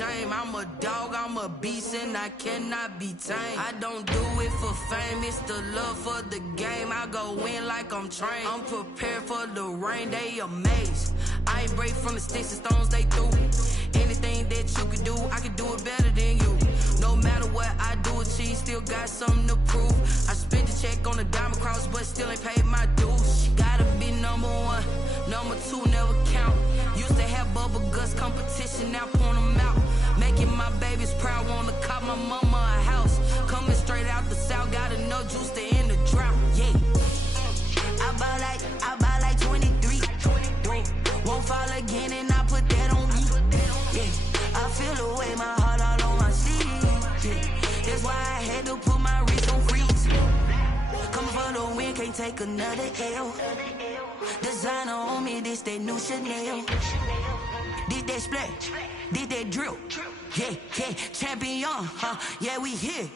shame. I'm a dog, I'm a beast, and I cannot be tamed. I don't do it for fame, it's the love for the game. I go in like I'm trained. I'm prepared for the rain, they amazed. I ain't break from the sticks and stones they threw. Anything that you can do, I can do it better than you. No matter what I do, achieve, still got something to prove. I spent the check on the diamond cross, but still ain't paid my dues. Gotta be number one, number two never count. Used to have bubble guts competition, now point them out. Making my babies proud, wanna cop my mama a house. Coming straight out the south, got enough juice to end the drought. Yeah, I buy like 23. Won't fall again, and I put that on me. Yeah, I feel the way, my heart all on my sleeve. Yeah, that's why I had to put my wrist on freeze. Coming for the win, can't take another L. Designer on me, this that new Chanel. Did that splash, did that drill. Yeah, yeah, champion, huh? Yeah, we here.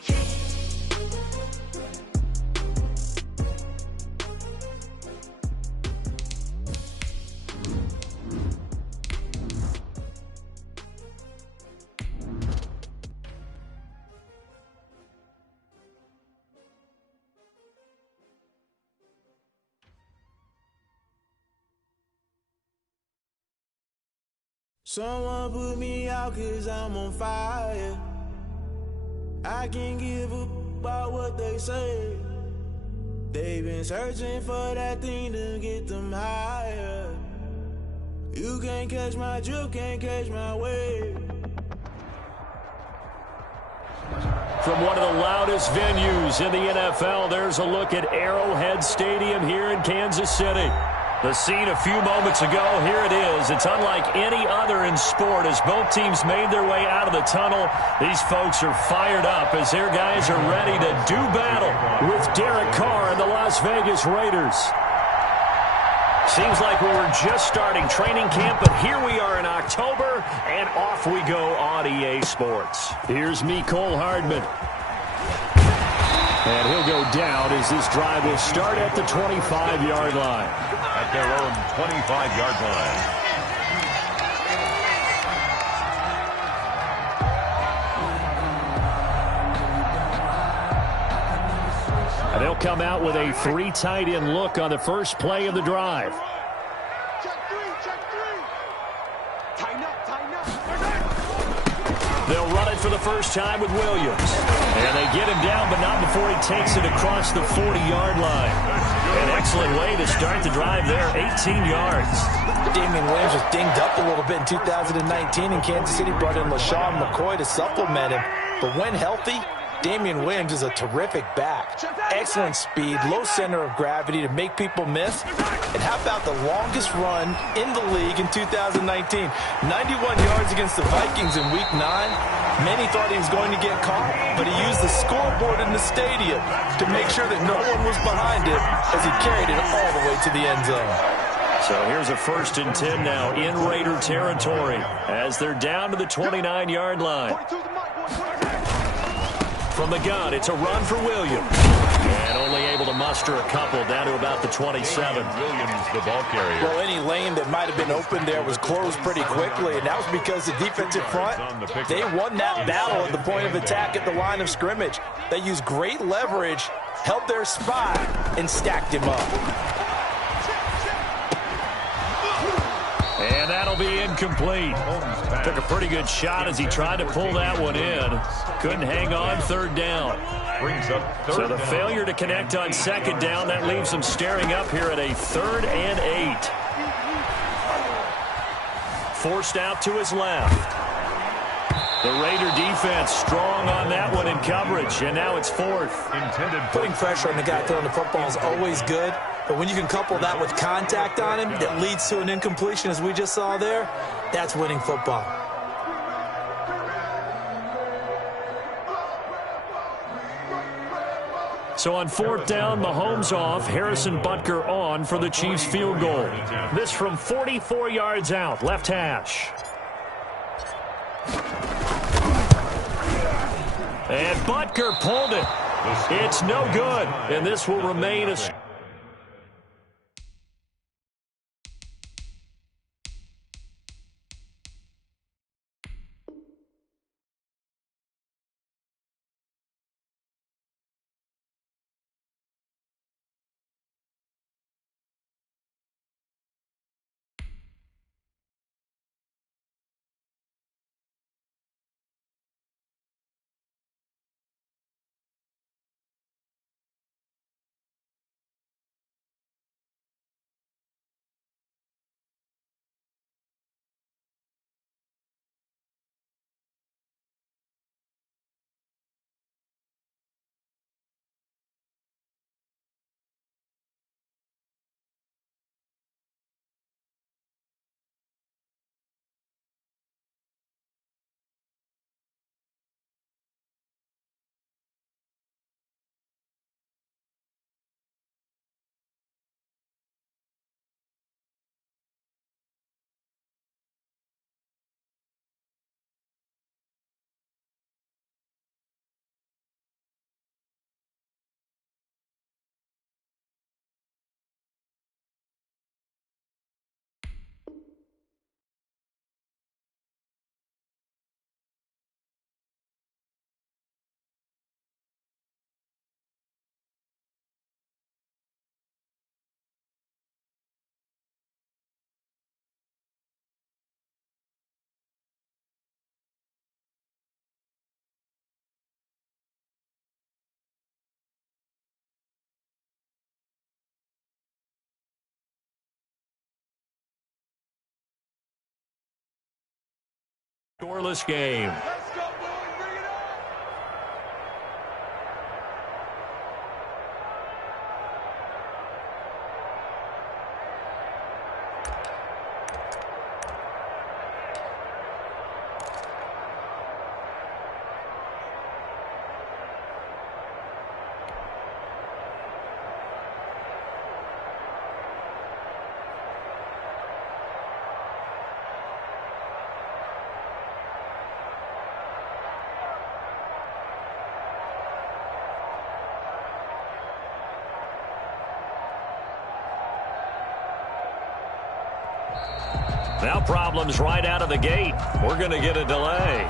Someone put me out 'cause I'm on fire. I can't give up about what they say. They've been searching for that thing to get them higher. You can't catch my drift, can't catch my wave. From one of the loudest venues in the NFL, there's a look at Arrowhead Stadium here in Kansas City. The scene a few moments ago, here it is. It's unlike any other in sport as both teams made their way out of the tunnel. These folks are fired up as their guys are ready to do battle with Derek Carr and the Las Vegas Raiders. Seems like we were just starting training camp, but here we are in October, and off we go on EA Sports. Here's Mecole Hardman. And he'll go down as this drive will start at the 25-yard line. At their own 25-yard line. And they'll come out with a 3 tight end look on the first play of the drive. They'll run it for the first time with Williams. And they get him down, but not before he takes it across the 40-yard line. An excellent way to start the drive there, 18 yards. Damian Williams was dinged up a little bit in 2019, and Kansas City brought in LaShawn McCoy to supplement him. But when healthy, Damian Williams is a terrific back. Excellent speed, low center of gravity to make people miss. And how about the longest run in the league in 2019? 91 yards against the Vikings in Week 9. Many thought he was going to get caught, but he used the scoreboard in the stadium to make sure that no one was behind him as he carried it all the way to the end zone. So here's a 1st and 10 now in Raider territory as they're down to the 29-yard line. From the gun, it's a run for Williams. And only able to muster a couple down to about the 27. Williams, the ball carrier. Well, any lane that might have been open there was closed pretty quickly, and that was because the defensive front, they won that battle at the point of attack at the line of scrimmage. They used great leverage, held their spot, and stacked him up. And that'll be incomplete. Took a pretty good shot as he tried to pull that one in. Couldn't hang on 3rd down. Brings up 3rd So the down. failure to connect on 2nd down, that leaves them staring up here at a 3rd and 8. Forced out to his left. The Raider defense strong on that one in coverage, and now it's 4th. Putting pressure on the guy throwing the football is always good, but when you can couple that with contact on him that leads to an incompletion, as we just saw there, that's winning football. So on 4th down, Mahomes off, Harrison Butker on for the Chiefs field goal. This from 44 yards out, left hash. And Butker pulled it. It's no good, and this will remain a... Scoreless game. Now problems right out of the gate. We're going to get a delay.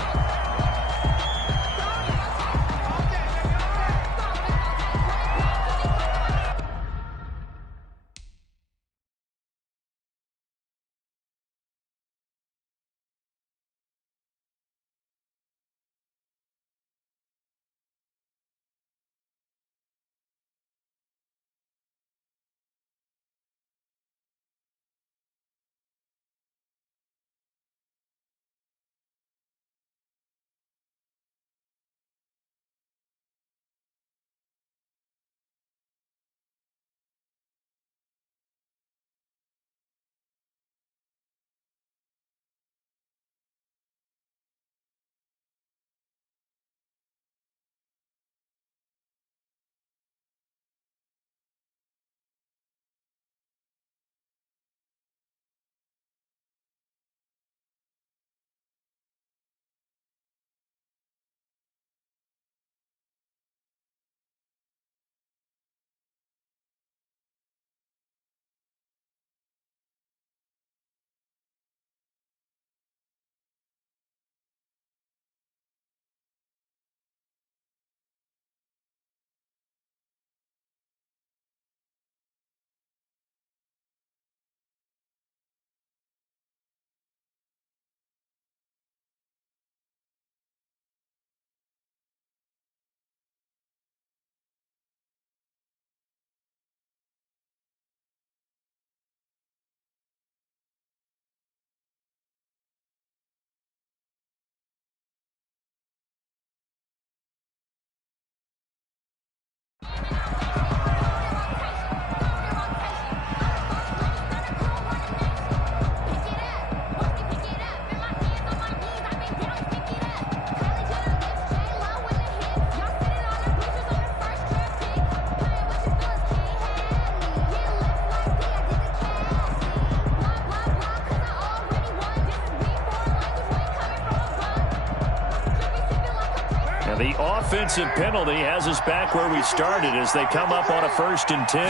The offensive penalty has us back where we started as they come up on a 1st and 10.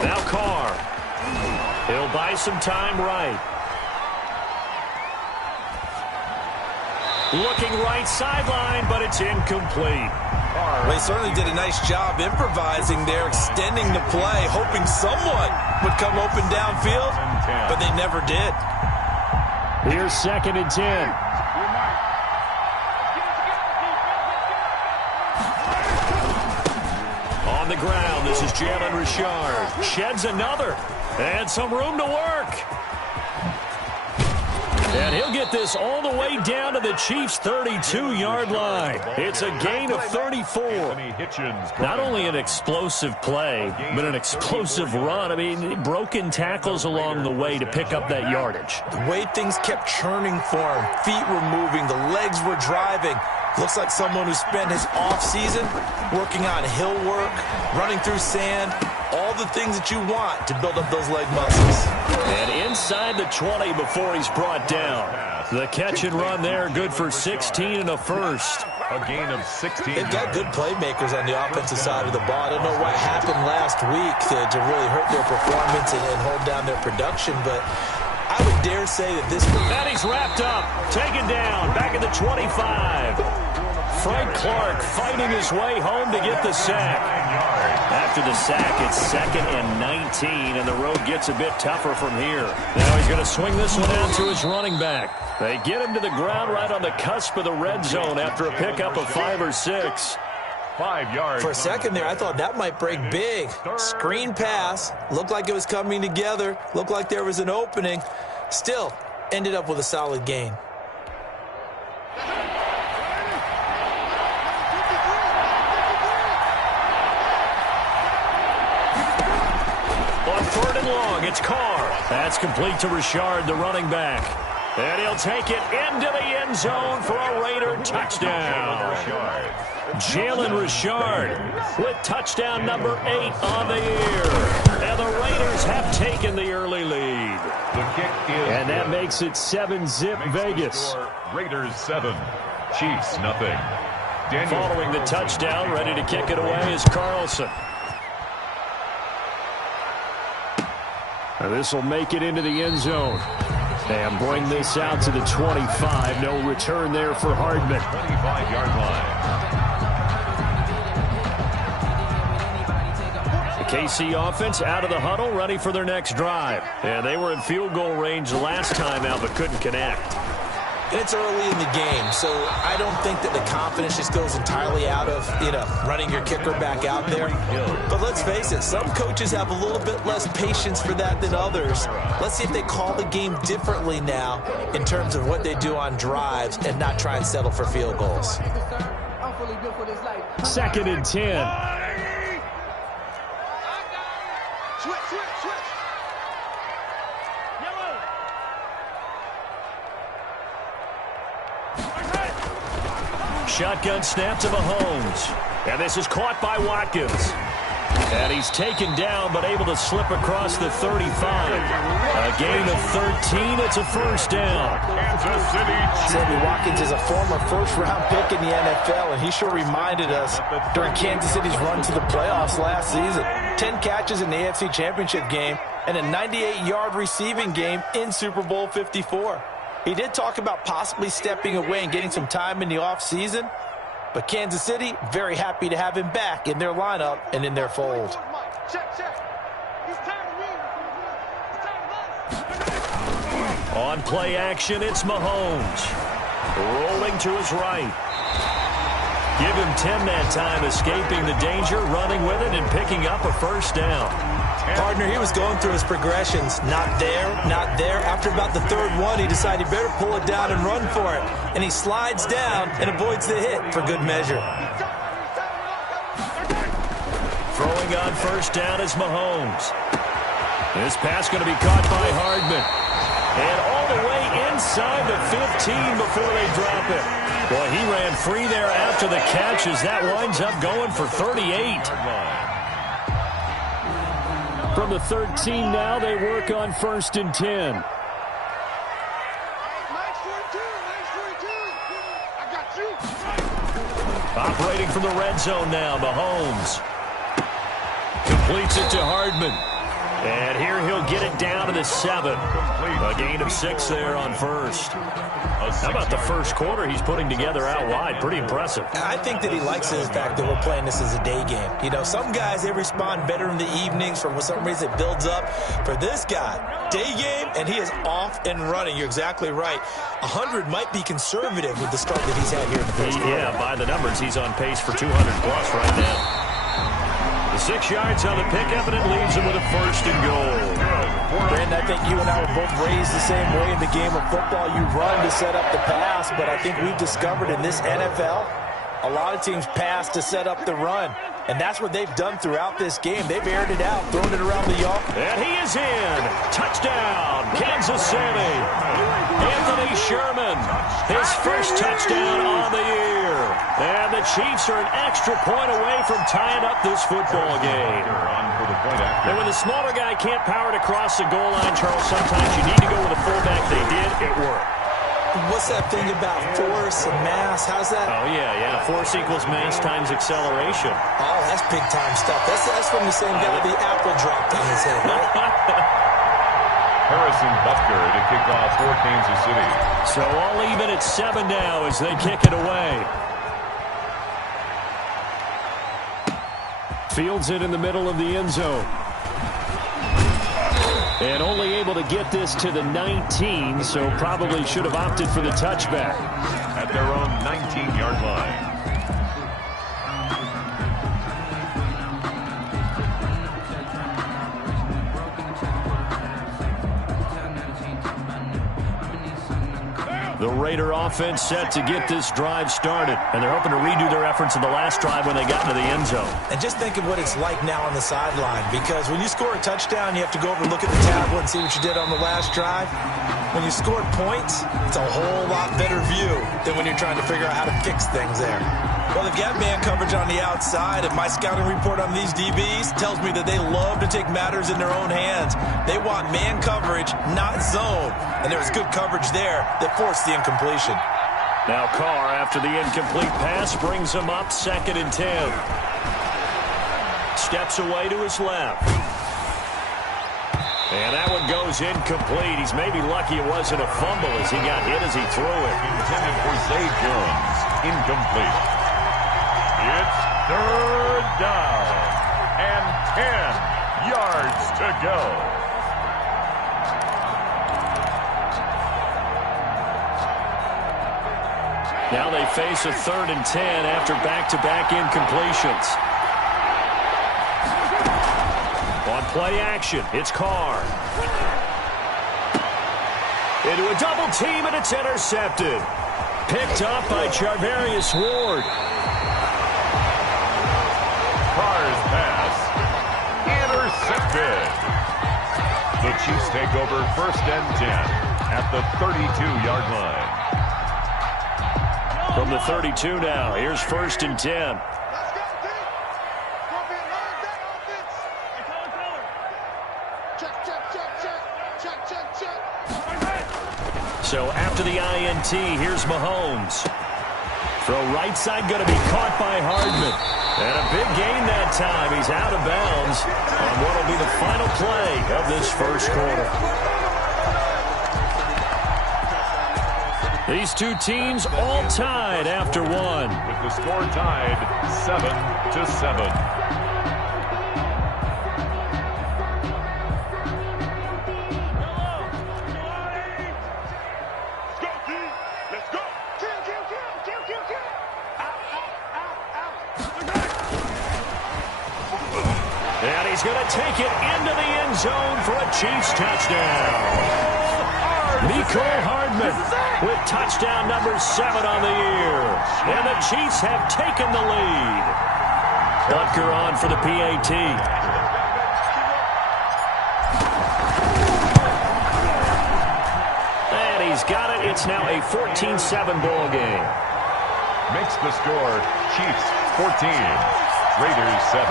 Now Carr. He'll buy some time right. Looking right sideline, but it's incomplete. Well, they certainly did a nice job improvising there, extending the play, hoping someone would come open downfield, but they never did. Here's 2nd and 10. On the ground, this is Jalen Richard. Sheds another. And some room to work. And he'll get this all the way down to the Chiefs' 32-yard line. It's a gain of 34. Not only an explosive play, but an explosive run. I mean, broken tackles along the way to pick up that yardage. The way things kept churning for him, feet were moving, the legs were driving. Looks like someone who spent his offseason working on hill work, running through sand, all the things that you want to build up those leg muscles. And inside the 20 before he's brought down. The catch and run there, good for 16 and a first. A gain of 16. They've got good playmakers on the offensive side of the ball. I don't know what happened last week to really hurt their performance and hold down their production, but I would dare say that this... And he's wrapped up, taken down, back at the 25. Frank Clark fighting his way home to get the sack. After the sack, it's 2nd and 19, and the road gets a bit tougher from here. Now he's going to swing this one out to his running back. They get him to the ground right on the cusp of the red zone after a pickup of 5 or 6. 5 yards. For a second there, I thought that might break big. Screen pass. Looked like it was coming together. Looked like there was an opening. Still, ended up with a solid gain. long. It's Carr. That's complete to Richard, the running back. And he'll take it into the end zone for a Raider touchdown. Jalen Richard with touchdown number 8 on the year. And the Raiders have taken the early lead. The kick is and that makes it 7-zip Vegas. Raiders 7, Chiefs nothing. Following the touchdown, ready to kick it away is Carlson. This will make it into the end zone. And bring this out to the 25. No return there for Hardman. 25-yard line. The KC offense out of the huddle, ready for their next drive. And they were in field goal range last time out, but couldn't connect. And it's early in the game, so I don't think that the confidence just goes entirely out of, running your kicker back out there. But let's face it, some coaches have a little bit less patience for that than others. Let's see if they call the game differently now in terms of what they do on drives and not try and settle for field goals. 2nd and 10. Shotgun snap to Mahomes. And this is caught by Watkins. And he's taken down, but able to slip across the 35. A gain of 13. It's a first down. Kansas City. Sammy Watkins is a former first-round pick in the NFL, and he sure reminded us during Kansas City's run to the playoffs last season. 10 catches in the AFC Championship game and a 98-yard receiving game in Super Bowl 54. He did talk about possibly stepping away and getting some time in the offseason, but Kansas City very happy to have him back in their lineup and in their fold. On play action, it's Mahomes. Rolling to his right. Give him 10 that time, escaping the danger, running with it, and picking up a first down. Partner, he was going through his progressions. Not there, not there. After about the third one, he decided he better pull it down and run for it. And he slides down and avoids the hit for good measure. Throwing on first down is Mahomes. This pass going to be caught by Hardman. And all the way inside the 15 before they drop it. Boy, he ran free there after the catch as that winds up going for 38. From the 13 now, they work on 1st and 10. Operating from the red zone now, Mahomes. Completes it to Hardman. And here he'll get it down to the 7. A gain of 6 there on first. How about the first quarter he's putting together out wide? Pretty impressive. I think that he likes the fact that we're playing this as a day game. You know, some guys, they respond better in the evenings. For some reason, it builds up. For this guy, day game, and he is off and running. You're exactly right. 100 might be conservative with the start that he's had here in the first quarter. Yeah, by the numbers, he's on pace for 200-plus right now. The 6 yards on the pickup, and it leaves him with a 1st and goal. Brandon, I think you and I were both raised the same way in the game of football. You run to set up the pass, but I think we've discovered in this NFL, a lot of teams pass to set up the run. And that's what they've done throughout this game. They've aired it out, thrown it around the yard. And he is in. Touchdown, Kansas City. Anthony Sherman, his first touchdown on the year. And the Chiefs are an extra point away from tying up this football game. And when the smaller guy can't power it across the goal line, Charles, sometimes you need to go with a fullback. They did. It worked. What's that thing about force and mass? How's that? Oh, yeah. Force equals mass times acceleration. Oh, that's big-time stuff. That's from the same guy with the apple dropped on his head, right? Harrison Butker to kick off for Kansas City. So all even at 7 now as they kick it away. Fields it in the middle of the end zone. And only able to get this to the 19, so probably should have opted for the touchback. At their own 19-yard line. The Raider offense set to get this drive started, and they're hoping to redo their efforts in the last drive when they got into the end zone. And just think of what it's like now on the sideline, because when you score a touchdown, you have to go over and look at the tablet and see what you did on the last drive. When you scored points, it's a whole lot better view than when you're trying to figure out how to fix things there. Well, they've got man coverage on the outside, and my scouting report on these DBs tells me that they love to take matters in their own hands. They want man coverage, not zone. And there was good coverage there that forced the incompletion. Now Carr, after the incomplete pass, brings him up 2nd and 10. Steps away to his left. And that one goes incomplete. He's maybe lucky it wasn't a fumble as he got hit as he threw it. Intended for Zay Jones. Incomplete. It's 3rd down and 10 yards to go. Now they face a 3rd and 10 after back-to-back incompletions. On play action, it's Carr. Into a double team, and it's intercepted. Picked up by Charvarius Ward. Carr's pass intercepted. The Chiefs take over 1st and 10 at the 32-yard line. From the 32 now, here's 1st and 10. So after the INT, here's Mahomes. Throw right side, going to be caught by Hardman. And a big gain that time. He's out of bounds on what will be the final play of this first quarter. These two teams all tied after one. With the score tied 7-7. And he's going to take it into the end zone for a Chiefs touchdown. Mecole Hardman with touchdown number 7 on the year. And the Chiefs have taken the lead. Butker on for the PAT. And he's got it. It's now a 14-7 ball game. Makes the score Chiefs 14, Raiders 7.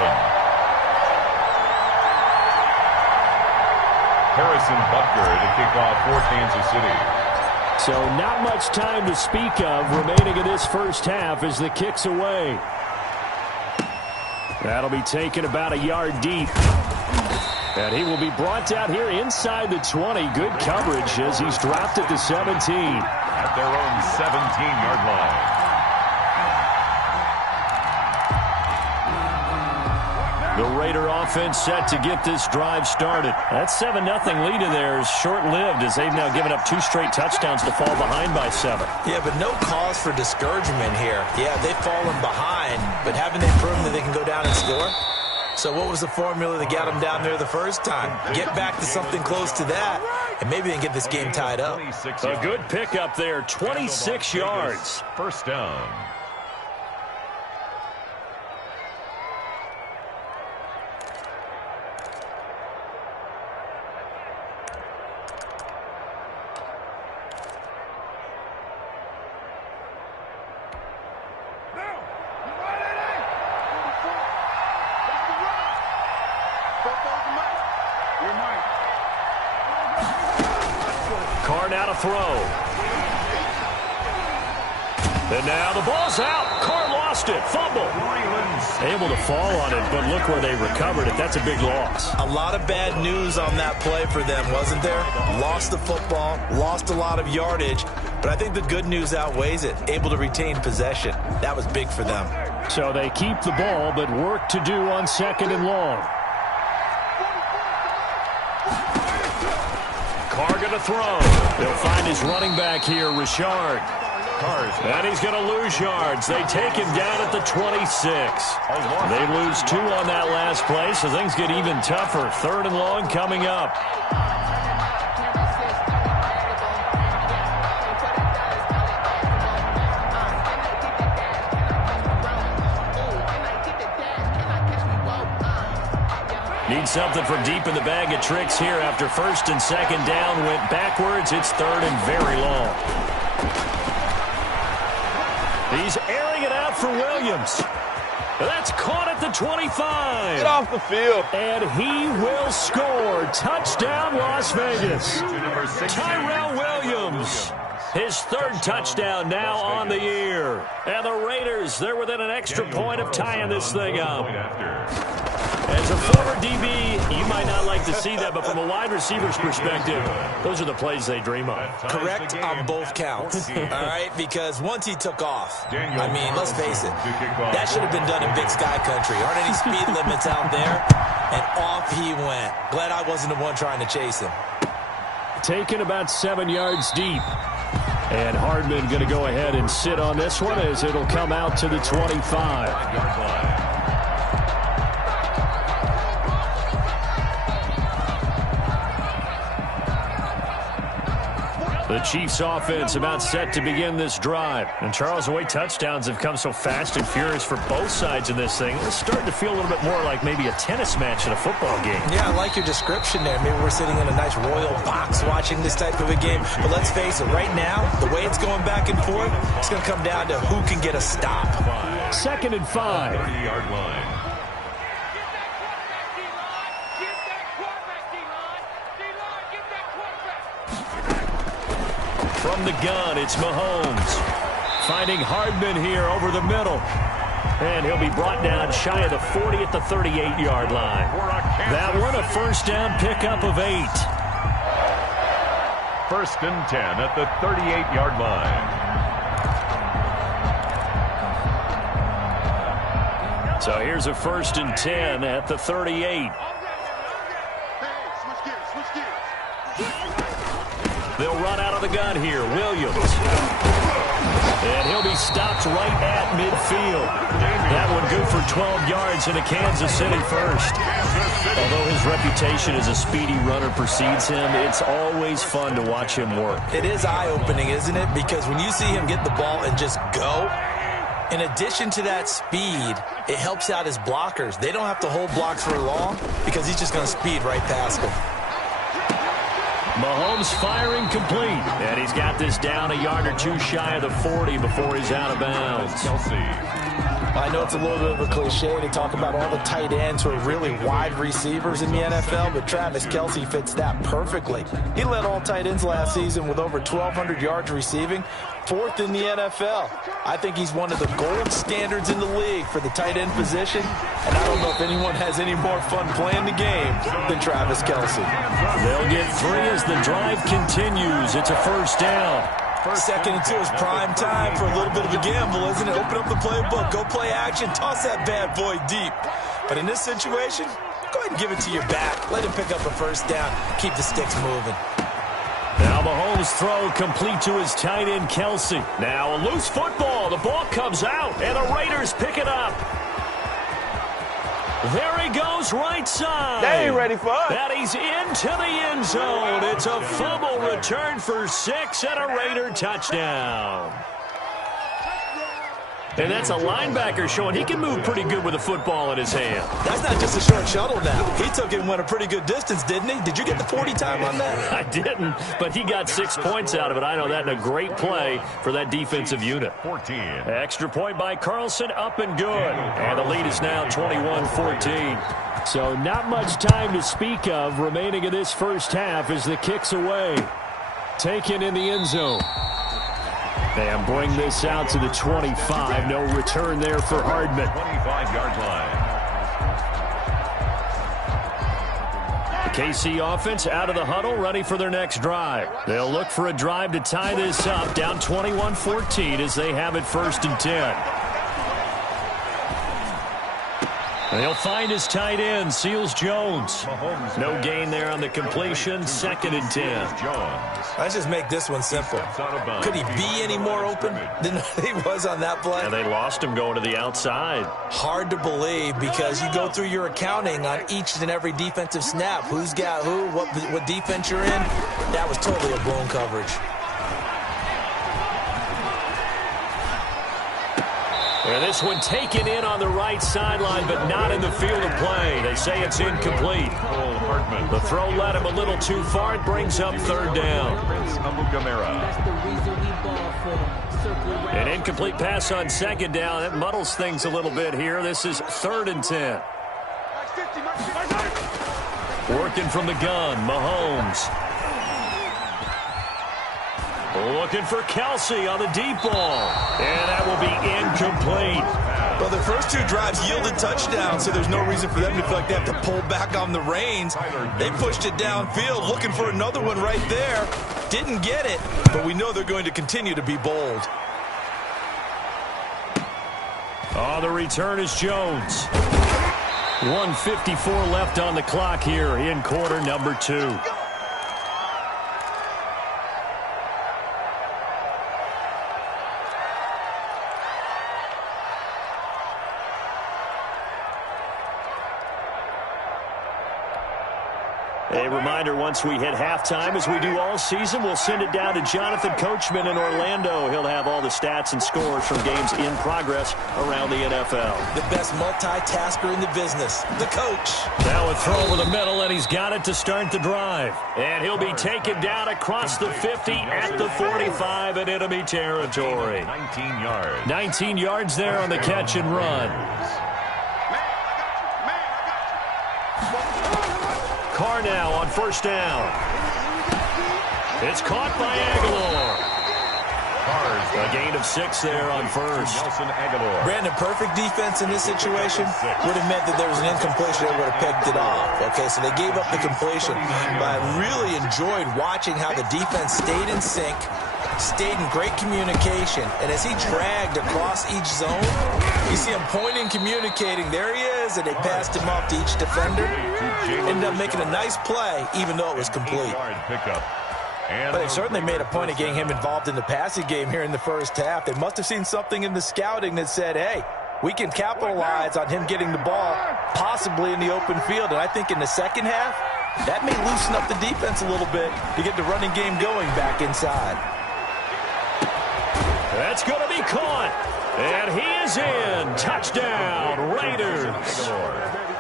Harrison Butker to kick off for Kansas City. So not much time to speak of remaining in this first half as the kick's away. That'll be taken about a yard deep. And he will be brought down here inside the 20. Good coverage as he's dropped at the 17. At their own 17-yard line. The Raider offense set to get this drive started. That 7-0 lead in there is short-lived as they've now given up 2 straight touchdowns to fall behind by 7. Yeah, but no cause for discouragement here. Yeah, they've fallen behind, but haven't they proven that they can go down and score? So what was the formula that got them down there the first time? Get back to something close to that, and maybe they can get this game tied up. A good pickup there, 26 yards. First down. Carr now to throw. And now the ball's out. Carr lost it. Fumble. Able to fall on it, but look where they recovered it. That's a big loss. A lot of bad news on that play for them, wasn't there? Lost the football, lost a lot of yardage, but I think the good news outweighs it. Able to retain possession. That was big for them. So they keep the ball, but work to do on 2nd and long. Carr going to throw. They'll find his running back here, Richard. And he's going to lose yards. They take him down at the 26. They lose 2 on that last play, so things get even tougher. 3rd and long coming up. Need something from deep in the bag of tricks here after first and second down went backwards. It's third and very long. He's airing it out for Williams. That's caught at the 25. Get off the field. And he will score. Touchdown, Las Vegas. Tyrell Williams. His third touchdown now on the year. And the Raiders, they're within an extra point of tying this thing up. As a former DB, you might not like to see that, but from a wide receiver's perspective, those are the plays they dream of. Correct on both counts, all right? Because once he took off, I mean, let's face it, that should have been done in Big Sky Country. Aren't any speed limits out there? And off he went. Glad I wasn't the one trying to chase him. Taken about 7 yards deep. And Hardman going to go ahead and sit on this one as it'll come out to the 25-yard line. The Chiefs offense about set to begin this drive. And Charles, the way touchdowns have come so fast and furious for both sides in this thing, it's starting to feel a little bit more like maybe a tennis match in a football game. Yeah, I like your description there. Maybe we're sitting in a nice royal box watching this type of a game. But let's face it, right now, the way it's going back and forth, it's going to come down to who can get a stop. 2nd and 5. 30-yard line. From the gun, it's Mahomes. Finding Hardman here over the middle. And he'll be brought down shy of the 40 at the 38-yard line. That one a first down pickup of 8. 1st and 10 at the 38-yard line. So here's a 1st and 10 at the 38. They'll run out of the gun here. Williams. And he'll be stopped right at midfield. That one good for 12 yards in a Kansas City first. Although his reputation as a speedy runner precedes him, it's always fun to watch him work. It is eye-opening, isn't it? Because when you see him get the ball and just go, in addition to that speed, it helps out his blockers. They don't have to hold blocks for long because he's just going to speed right past them. Mahomes firing complete. And he's got this down a yard or two shy of the 40 before he's out of bounds. I know it's a little bit of a cliche to talk about all the tight ends who are really wide receivers in the NFL, but Travis Kelce fits that perfectly. He led all tight ends last season with over 1,200 yards receiving, 4th in the NFL. I think he's one of the gold standards in the league for the tight end position, and I don't know if anyone has any more fun playing the game than Travis Kelce. They'll get 3 as the drive continues. It's a first down. 2nd and 2 is prime time for a little bit of a gamble, isn't it? Open up the playbook, go play action, toss that bad boy deep. But in this situation, go ahead and give it to your back. Let him pick up a first down, keep the sticks moving. Now Mahomes' throw complete to his tight end, Kelce. Now a loose football. The ball comes out, and the Raiders pick it up. There he goes right side. They ain't ready for us. And he's into the end zone. It's a fumble return for 6 and a Raider touchdown. And that's a linebacker showing he can move pretty good with a football in his hand. That's not just a short shuttle now. He took it and went a pretty good distance, didn't he? Did you get the 40 time on that? I didn't, but he got 6 points out of it. I know that, and a great play for that defensive unit. 14. Extra point by Carlson, up and good. And the lead is now 21-14. So not much time to speak of remaining in this first half as the kick's away. Taken in the end zone. And bring this out to the 25. No return there for Hardman. 25-yard line. The KC offense out of the huddle, ready for their next drive. They'll look for a drive to tie this up, down 21-14 as they have it 1st and 10. They'll find his tight end, Seals Jones. No gain there on the completion, 2nd and 10. Let's just make this one simple. Could he be any more open than he was on that play? And they lost him going to the outside. Hard to believe because you go through your accounting on each and every defensive snap. Who's got who, what defense you're in. That was totally a blown coverage. And this one taken in on the right sideline, but not in the field of play. They say it's incomplete. The throw led him a little too far. It brings up third down. An incomplete pass on second down. It muddles things a little bit here. This is 3rd and 10. Working from the gun, Mahomes. Looking for Kelsey on the deep ball. And that will be incomplete. Well, the first 2 drives yielded touchdowns, so there's no reason for them to feel like they have to pull back on the reins. They pushed it downfield, looking for another one right there. Didn't get it, but we know they're going to continue to be bold. The return is Jones. 1:54 left on the clock here in quarter number 2. A reminder, once we hit halftime, as we do all season, we'll send it down to Jonathan Coachman in Orlando. He'll have all the stats and scores from games in progress around the NFL. The best multitasker in the business, the coach. Now a throw over the middle, and he's got it to start the drive. And he'll be taken down across the 50 at the 45 in enemy territory. 19 yards. 19 yards there on the catch and run. Carr now on first down. It's caught by Aguilar. A gain of 6 there on first. Brandon, perfect defense in this situation would have meant that there was an incompletion that would have picked it off. Okay, so they gave up the completion. But I really enjoyed watching how the defense stayed in sync, stayed in great communication, and as he dragged across each zone, you see him pointing, communicating. There he is, and they passed him off to each defender. Ended up making a nice play, even though it was complete. But they certainly made a point of getting him involved in the passing game here in the first half. They must have seen something in the scouting that said, hey, we can capitalize on him getting the ball possibly in the open field. And I think in the second half, that may loosen up the defense a little bit to get the running game going back inside. That's going to be caught. And he is in. Touchdown, Raiders.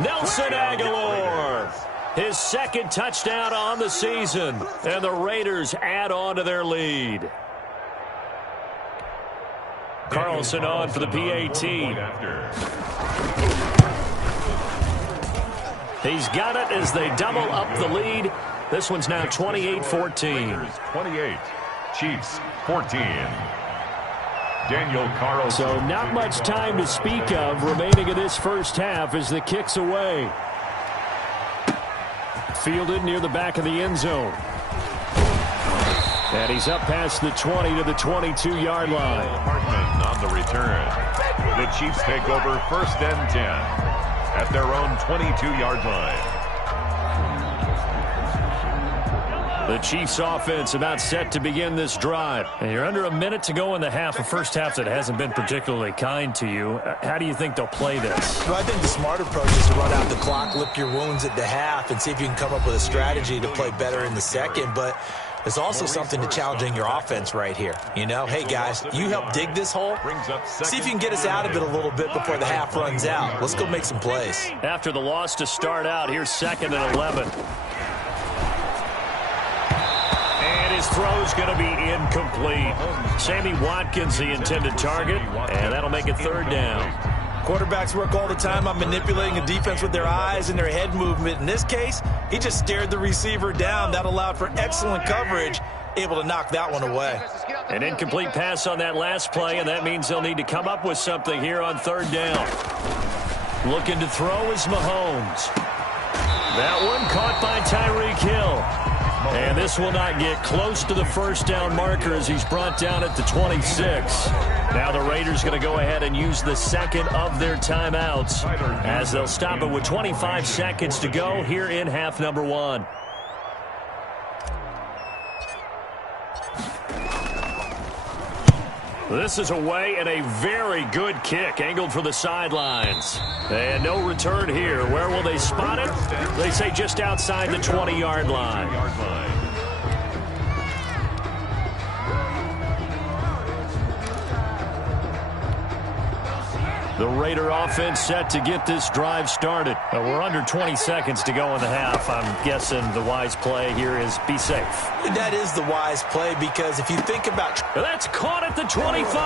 Nelson Aguilar. His second touchdown on the season. And the Raiders add on to their lead. Carlson on for the PAT. He's got it as they double up the lead. This one's now 28-14. 28, Chiefs 14. Daniel Carlson. So not much time to speak of remaining in this first half as the kick's away. Fielded near the back of the end zone. And he's up past the 20 to the 22-yard line. Hartman on the return. The Chiefs take over 1st and 10 at their own 22-yard line. The Chiefs offense about set to begin this drive. And you're under a minute to go in the half, a first half that hasn't been particularly kind to you. How do you think they'll play this? Well, I think the smart approach is to run out the clock, lick your wounds at the half, and see if you can come up with a strategy to play better in the second. But there's also something to challenging your offense right here. You know, hey, guys, you help dig this hole. See if you can get us out of it a little bit before the half runs out. Let's go make some plays. After the loss to start out, here's 2nd and 11. His throw's going to be incomplete. Sammy Watkins, the intended target, and that'll make it 3rd down. Quarterbacks work all the time on manipulating a defense with their eyes and their head movement. In this case, he just stared the receiver down. That allowed for excellent coverage, able to knock that one away. An incomplete pass on that last play, and that means they'll need to come up with something here on 3rd down. Looking to throw is Mahomes. That one caught by Tyreek Hill. And this will not get close to the first down marker as he's brought down at the 26. Now the Raiders going to go ahead and use the second of their timeouts as they'll stop it with 25 seconds to go here in half number 1. This is away and a very good kick angled for the sidelines. And no return here. Where will they spot it? They say just outside the 20-yard line. The Raider offense set to get this drive started. We're under 20 seconds to go in the half. I'm guessing the wise play here is be safe. That is the wise play because if you think about... That's caught at the 25.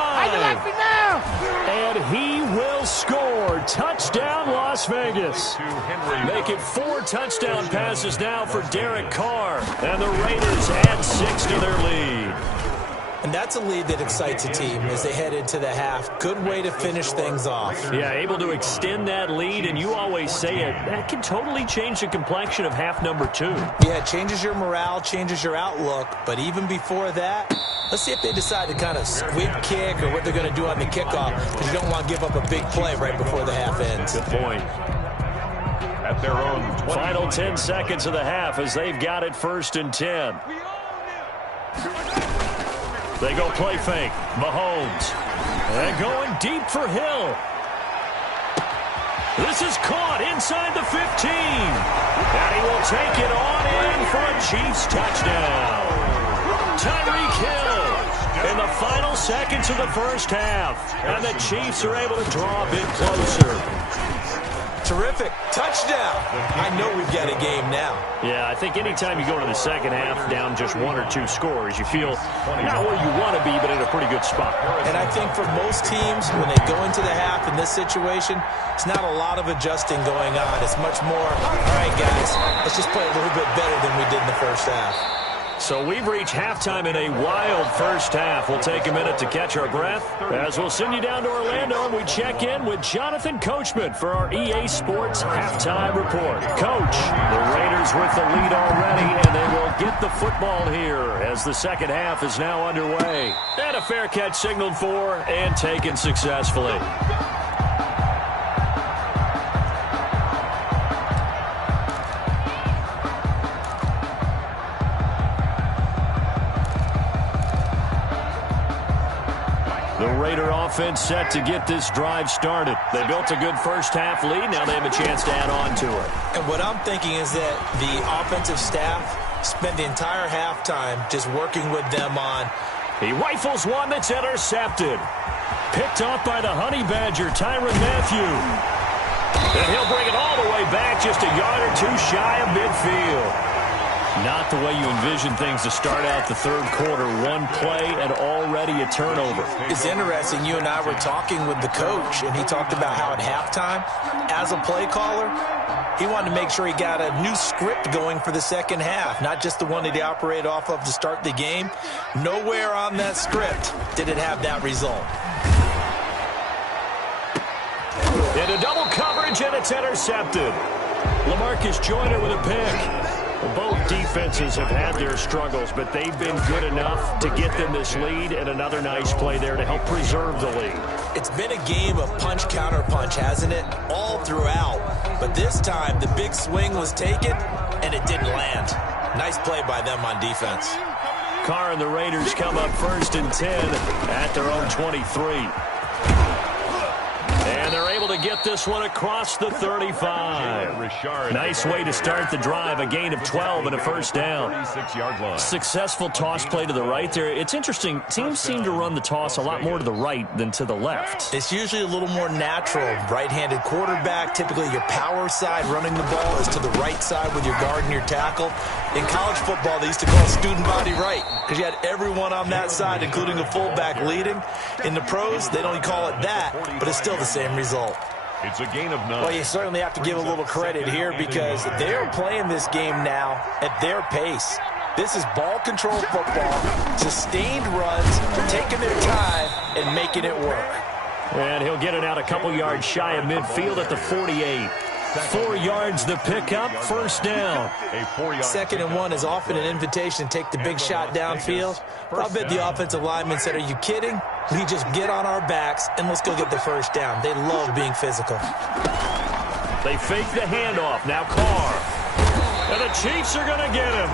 And he will score. Touchdown, Las Vegas. Make it 4 touchdown passes now for Derek Carr. And the Raiders add 6 to their lead. And that's a lead that excites a team as they head into the half. Good way to finish things off. Yeah, able to extend that lead, and you always say it, that can totally change the complexion of half number 2. Yeah, it changes your morale, changes your outlook. But even before that, let's see if they decide to kind of squib kick or what they're going to do on the kickoff, because you don't want to give up a big play right before the half ends. Good point. At their own 20. Final 10 seconds of the half as they've got it 1st and 10. They go play fake. Mahomes. And going deep for Hill. This is caught inside the 15. And he will take it on in for a Chiefs touchdown. Tyreek Hill in the final seconds of the first half. And the Chiefs are able to draw a bit closer. Terrific. Touchdown. I know we've got a game now. Yeah, I think anytime you go into the second half down just 1 or 2 scores, you feel not where you want to be, but in a pretty good spot. And I think for most teams, when they go into the half in this situation, it's not a lot of adjusting going on. It's much more, all right, guys, let's just play a little bit better than we did in the first half. So we've reached halftime in a wild first half. We'll take a minute to catch our breath as we'll send you down to Orlando and we check in with Jonathan Coachman for our EA Sports Halftime Report. Coach, the Raiders with the lead already, and they will get the football here as the second half is now underway. And a fair catch signaled for and taken successfully. The Raider offense set to get this drive started. They built a good first half lead. Now they have a chance to add on to it. And what I'm thinking is that the offensive staff spent the entire halftime just working with them on. He rifles one that's intercepted. Picked off by the Honey Badger, Tyrann Mathieu. And he'll bring it all the way back just a yard or 2 shy of midfield. Not the way you envision things to start out the third quarter. 1 play and already a turnover. It's interesting. You and I were talking with the coach, and he talked about how at halftime, as a play caller, he wanted to make sure he got a new script going for the second half, not just the one that he operated off of to start the game. Nowhere on that script did it have that result. Into double coverage, and it's intercepted. LaMarcus Joyner with a pick. Both defenses have had their struggles, but they've been good enough to get them this lead, and another nice play there to help preserve the lead. It's been a game of punch-counter-punch, hasn't it? All throughout. But this time, the big swing was taken, and it didn't land. Nice play by them on defense. Carr and the Raiders come up 1st and 10 at their own 23. And they're able to get this one across the 35. Nice way to start the drive. A gain of 12 and a first down. Successful toss play to the right there. It's interesting. Teams seem to run the toss a lot more to the right than to the left. It's usually a little more natural. Right-handed quarterback. Typically your power side running the ball is to the right side with your guard and your tackle. In college football, they used to call student body right because you had everyone on that side, including a fullback leading. In the pros, they don't call it that, but it's still the same result. It's a gain of 9. Well, you certainly have to give a little credit here because they're playing this game now at their pace. This is ball control football, sustained runs, taking their time and making it work. And he'll get it out a couple yards shy of midfield at the 48. 4 yards the pickup, first down. 2nd and 1 is often an invitation to take the big shot downfield. But I'll bet the offensive lineman said, are you kidding? We just get on our backs and let's go get the first down. They love being physical. They fake the handoff. Now Carr. And the Chiefs are going to get him.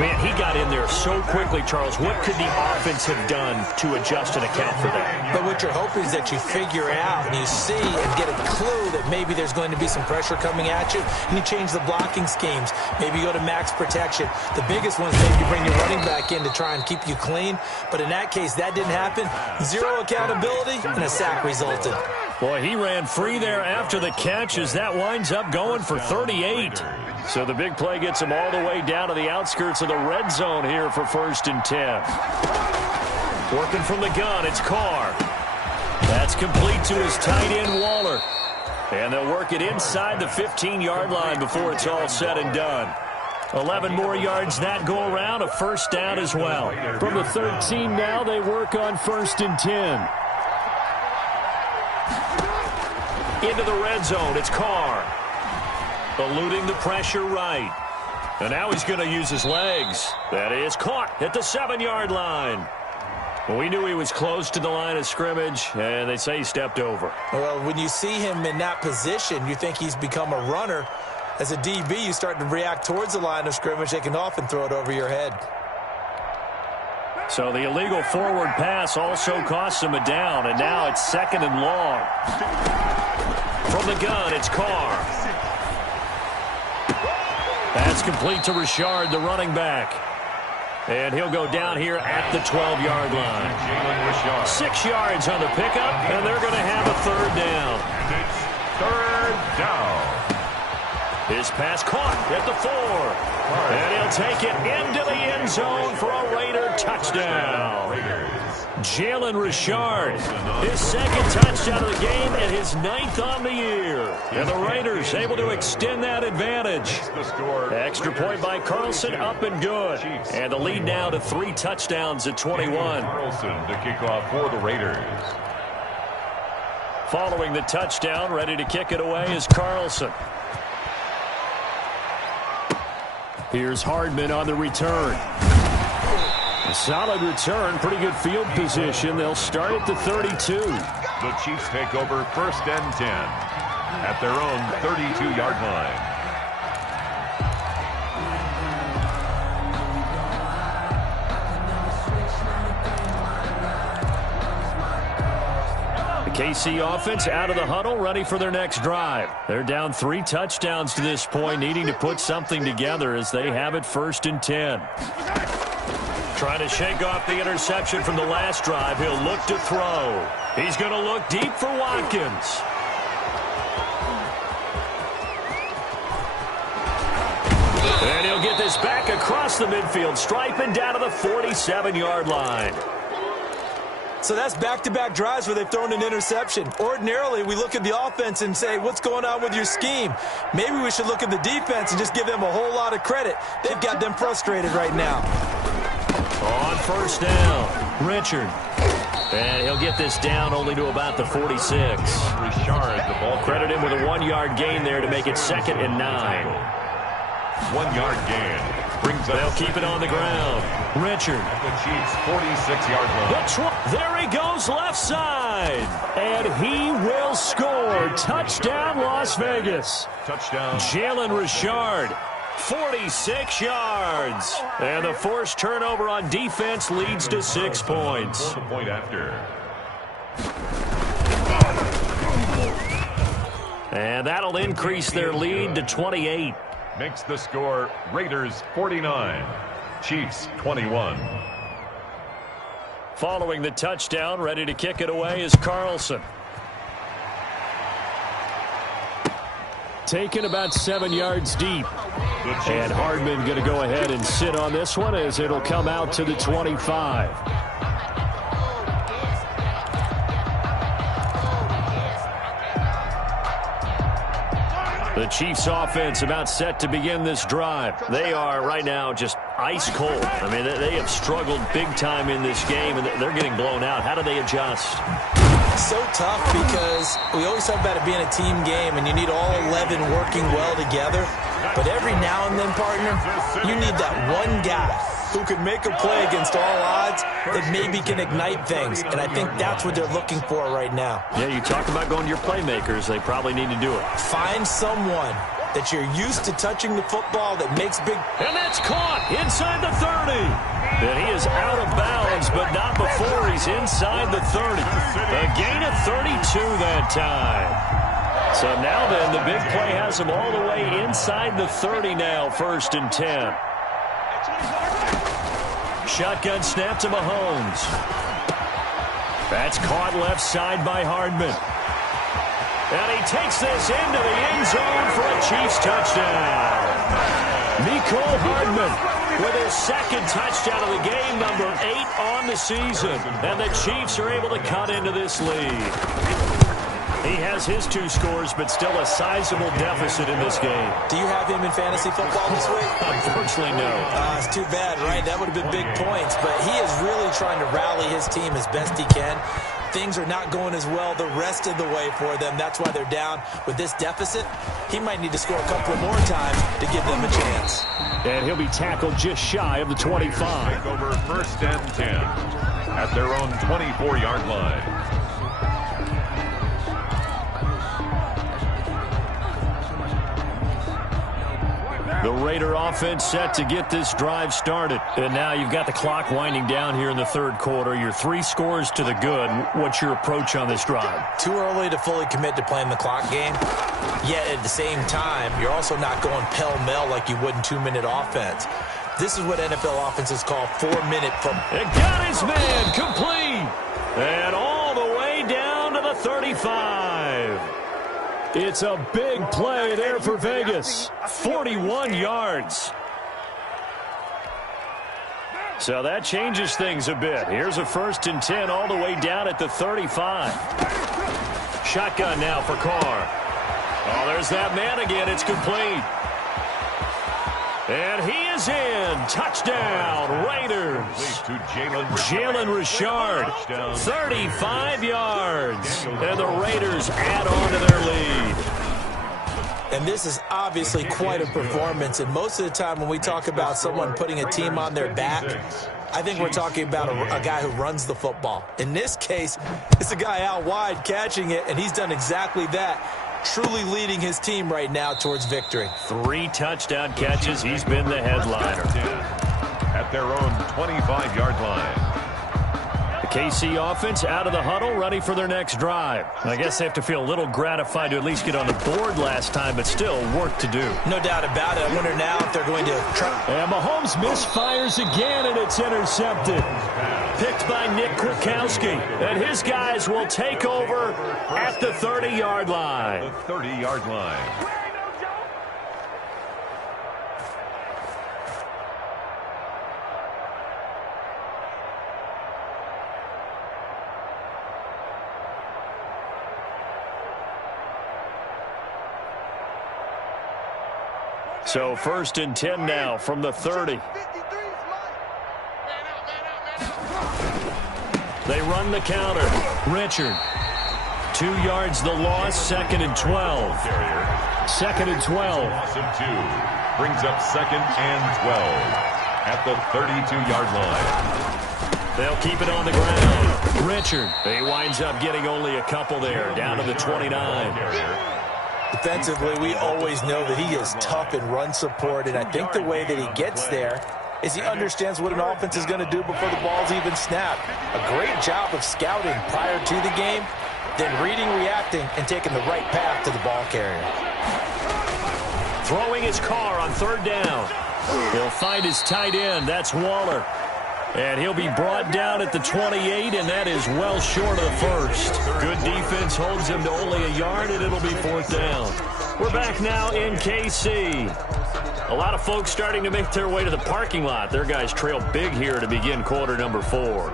Man, he got in there so quickly, Charles. What could the offense have done to adjust and account for that? But what you're hope is that you figure it out and you see and get a clue that maybe there's going to be some pressure coming at you, and you change the blocking schemes. Maybe you go to max protection. The biggest one is maybe you bring your running back in to try and keep you clean. But in that case, that didn't happen. Zero accountability, and a sack resulted. Boy, he ran free there after the catch as that winds up going for 38. So the big play gets him all the way down to the outskirts of the red zone here for 1st and 10. Working from the gun, it's Carr. That's complete to his tight end, Waller. And they'll work it inside the 15-yard line before it's all said and done. 11 more yards that go around, a 1st down as well. From the 13 now, they work on 1st and 10. Into the red zone, it's Carr. Eluding the pressure right. And now he's going to use his legs. That is caught at the 7-yard line. Well, we knew he was close to the line of scrimmage, and they say he stepped over. Well, when you see him in that position, you think he's become a runner. As a DB, you start to react towards the line of scrimmage. They can often throw it over your head. So the illegal forward pass also costs him a down, and now it's 2nd and long. From the gun, it's Carr. That's complete to Richard, the running back. And he'll go down here at the 12-yard line. 6 yards on the pickup, and they're going to have a 3rd down. It's 3rd down. His pass caught at the 4. And he'll take it into the end zone for a Raider touchdown. Jalen Richard, his 2nd touchdown of the game and his 9th on the year. And the Raiders able to extend that advantage. Extra point by Carlson, up and good. And the lead now to 3 touchdowns at 21. Carlson to kick off for the Raiders. Following the touchdown, ready to kick it away is Carlson. Here's Hardman on the return. A solid return, pretty good field position. They'll start at the 32. The Chiefs take over 1st and 10 at their own 32-yard line. KC offense out of the huddle, ready for their next drive. They're down 3 touchdowns to this point, needing to put something together as they have it 1st and 10. Trying to shake off the interception from the last drive. He'll look to throw. He's going to look deep for Watkins. And he'll get this back across the midfield stripe and down to the 47-yard line. So that's back-to-back drives where they've thrown an interception. Ordinarily, we look at the offense and say, what's going on with your scheme? Maybe we should look at the defense and just give them a whole lot of credit. They've got them frustrated right now. On 1st down, Richard. And he'll get this down only to about the 46. Richard, the ball. Credit him with a 1-yard gain there to make it 2nd and 9. 1-yard gain. They'll keep it on the ground. Richard. At the Chiefs' 46-yard line. There he goes left side. And he will score. Touchdown, Las Vegas. Touchdown. Jalen Richard, 46 yards. And the forced turnover on defense leads to 6 points. The point after. And that'll increase their lead to 28. Makes the score Raiders 49, Chiefs 21. Following the touchdown, ready to kick it away is Carlson. Taken about 7 yards deep. And Hardman going to go ahead and sit on this one as it'll come out to the 25. The Chiefs offense about set to begin this drive. They are right now just ice cold. I mean, they have struggled big time in this game, and they're getting blown out. How do they adjust? So tough because we always talk about it being a team game, and you need all 11 working well together. But every now and then, partner, you need that one guy who can make a play against all odds that maybe can ignite things. And I think that's what they're looking for right now. Yeah, you talk about going to your playmakers. They probably need to do it. Find someone that you're used to touching the football that makes big. And that's caught inside the 30. And he is out of bounds, but not before he's inside the 30. A gain of 32 that time. So now then, the big play has him all the way inside the 30 now, 1st and 10. Shotgun snap to Mahomes. That's caught left side by Hardman. And he takes this into the end zone for a Chiefs touchdown. Mecole Hardman with his 2nd touchdown of the game, number 8 on the season. And the Chiefs are able to cut into this lead. He has his 2 scores, but still a sizable deficit in this game. Do you have him in fantasy football this week? Unfortunately, no. It's too bad, right? That would have been big points. But he is really trying to rally his team as best he can. Things are not going as well the rest of the way for them. That's why they're down. With this deficit, he might need to score a couple more times to give them a chance. And he'll be tackled just shy of the 25. Take over 1st and 10 at their own 24-yard line. The Raider offense set to get this drive started. And now you've got the clock winding down here in the 3rd quarter. Your 3 scores to the good. What's your approach on this drive? Too early to fully commit to playing the clock game. Yet at the same time, you're also not going pell-mell like you would in 2-minute offense. This is what NFL offenses call 4-minute football. It got his man complete. And all the way down to the 35. It's a big play there for Vegas. 41 yards. So that changes things a bit. Here's a 1st and 10 all the way down at the 35. Shotgun now for Carr. Oh, there's that man again. It's complete. And he is in. Touchdown, Raiders. Jalen Richard, 35 yards. And the Raiders add on to their lead. And this is obviously quite a performance. And most of the time when we talk about someone putting a team on their back, I think we're talking about a guy who runs the football. In this case, it's a guy out wide catching it, and he's done exactly that. Truly leading his team right now towards victory. 3 touchdown catches. He's been the headliner. At their own 25-yard line. The KC offense out of the huddle, ready for their next drive. I guess they have to feel a little gratified to at least get on the board last time, but still work to do. No doubt about it. I wonder now if they're going to try. And Mahomes misfires again, and it's intercepted. Picked by Nick Kwiatkowski. And his guys will take over at the 30-yard line. The 30-yard line. So 1st and 10 now from the 30. They run the counter. Richard. 2 yards the loss. 2nd and 12. 2nd and 12. Loss of 2. Brings up 2nd and 12 at the 32-yard line. They'll keep it on the ground. Richard. He winds up getting only a couple there. Down to the 29. Defensively, we always know that he is tough in run support, and I think the way that he gets there is he understands what an offense is going to do before the ball's even snapped. A great job of scouting prior to the game, then reading, reacting, and taking the right path to the ball carrier. Throwing his car on 3rd down. He'll find his tight end. That's Waller. And he'll be brought down at the 28, and that is well short of the 1st. Good defense holds him to only a yard, and it'll be 4th down. We're back now in KC. A lot of folks starting to make their way to the parking lot. Their guys trail big here to begin quarter number 4.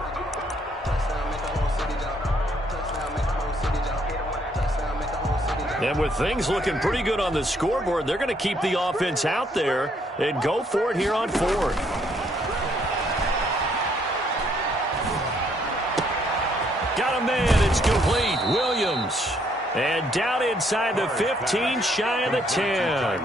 And with things looking pretty good on the scoreboard, they're going to keep the offense out there and go for it here on 4th. Got a man, it's complete. Williams. And down inside the 15, shy of the 10.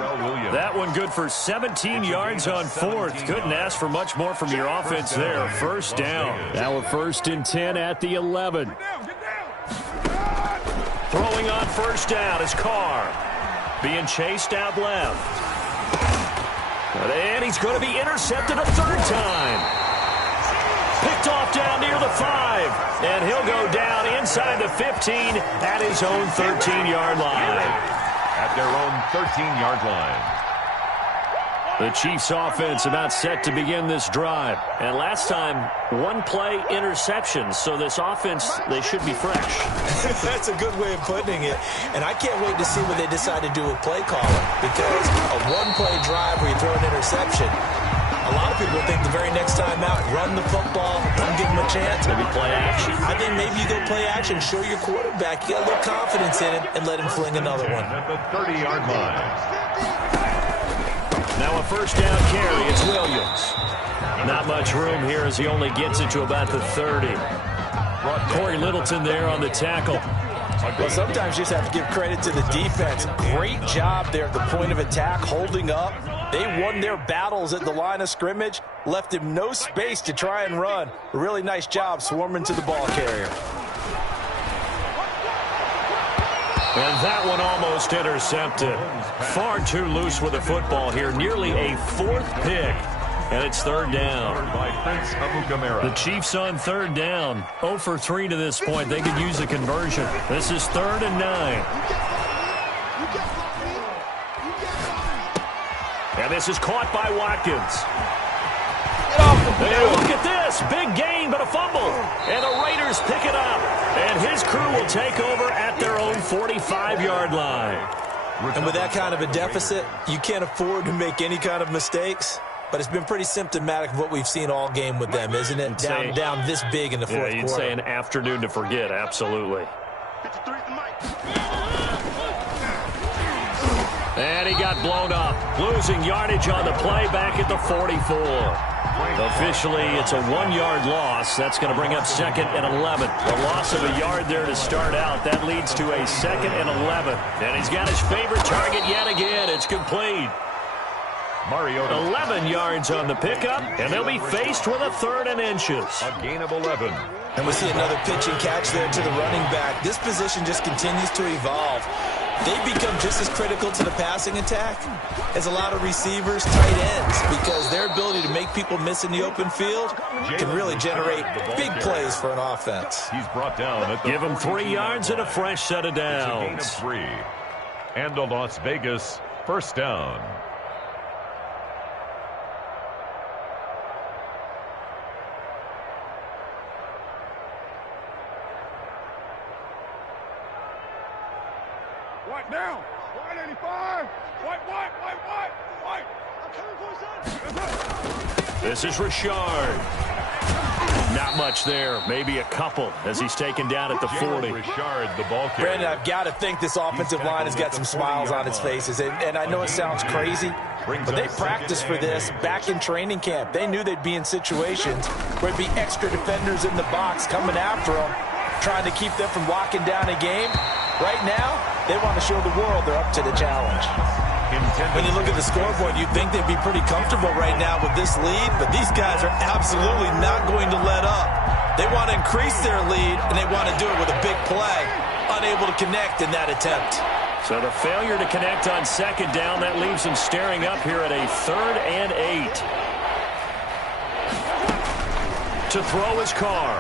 That one good for 17 yards on 4th. Couldn't ask for much more from your offense there. 1st down. Now a 1st and 10 at the 11. Throwing on 1st down is Carr. Being chased out left. And he's going to be intercepted a 3rd time. picked off down near the 5. And he'll go down inside the 15 at his own 13-yard line. At their own 13-yard line. The Chiefs offense about set to begin this drive. And last time, one-play interceptions. So this offense, they should be fresh. That's a good way of putting it. And I can't wait to see what they decide to do with play calling. Because a one-play drive where you throw an interception, a lot of people think the very next time out, run the football, don't give them a chance. Maybe play action. I think maybe you go play action, show your quarterback, you got a little confidence in him, and let him fling another one. At the 30-yard line. Now a first down carry. It's Williams. Not much room here as he only gets it to about the 30. Corey Littleton there on the tackle. Well, sometimes you just have to give credit to the defense. Great job there at the point of attack, holding up. They won their battles at the line of scrimmage, left him no space to try and run. A really nice job swarming to the ball carrier. And that one almost intercepted. Far too loose with the football here. Nearly a 4th pick. And it's third down. The Chiefs on third down. 0 for 3 to this point. They could use a conversion. This is 3rd and 9. And this is caught by Watkins. And look at this. Big gain, but a fumble. And the Raiders pick it up. And his crew will take over at their own 45-yard line. And with that kind of a deficit, you can't afford to make any kind of mistakes. But it's been pretty symptomatic of what we've seen all game with them, isn't it? Down this big in the fourth quarter. You'd say an afternoon to forget, absolutely. And he got blown up. Losing yardage on the play back at the 44. Officially, it's a 1-yard loss. That's going to bring up 2nd and 11. A loss of a yard there to start out. That leads to a 2nd and 11. And he's got his favorite target yet again. It's complete. 11 yards on the pickup, and they'll be faced with a 3rd and inches. A gain of 11. And we see another pitch and catch there to the running back. This position just continues to evolve. They become just as critical to the passing attack as a lot of receivers, tight ends, because their ability to make people miss in the open field can really generate big plays for an offense. He's brought down at the Give him 3 yards and a fresh set of downs. It's a gain of 3. And a Las Vegas first down. White down. White 85. White. This is Richard. Not much there. Maybe a couple as he's taken down at the 40. Richard, the ball carrier. Brandon, I've got to think this offensive line has got some smiles on its faces. And I know it sounds crazy, but they practiced for this back in training camp. They knew they'd be in situations where there'd be extra defenders in the box coming after them, trying to keep them from locking down a game. Right now, they want to show the world they're up to the challenge. When you look at the scoreboard, you'd think they'd be pretty comfortable right now with this lead, but these guys are absolutely not going to let up. They want to increase their lead, and they want to do it with a big play. Unable to connect in that attempt. So the failure to connect on 2nd down, that leaves them staring up here at a 3rd and 8. To throw his car.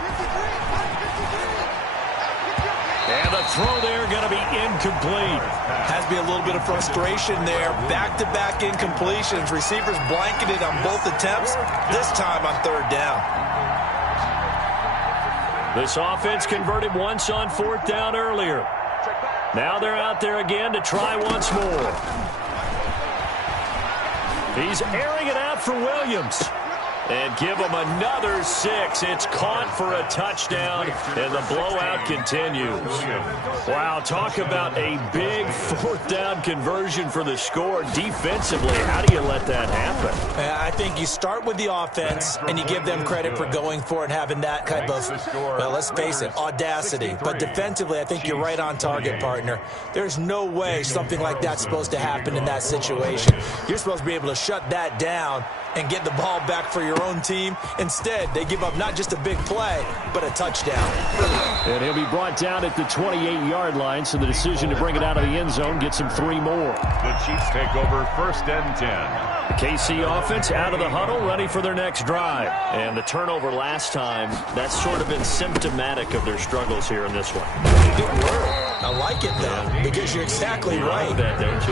And the throw there going to be incomplete. Has to be a little bit of frustration there. Back-to-back incompletions. Receivers blanketed on both attempts, this time on 3rd down. This offense converted once on 4th down earlier. Now they're out there again to try once more. He's airing it out for Williams. And give him another 6. It's caught for a touchdown, and the blowout continues. Wow, talk about a big 4th down conversion for the score. Defensively, how do you let that happen? I think you start with the offense, and you give them credit for going for it and having that kind of, well, let's face it, audacity. But defensively, I think you're right on target, partner. There's no way something like that's supposed to happen in that situation. You're supposed to be able to shut that down and get the ball back for your own team. Instead, they give up not just a big play, but a touchdown. And he'll be brought down at the 28-yard line, so the decision to bring it out of the end zone gets him 3 more. The Chiefs take over 1st and 10. The KC offense out of the huddle, ready for their next drive. And the turnover last time, that's sort of been symptomatic of their struggles here in this one. Good word. I like it, though, because you're exactly right.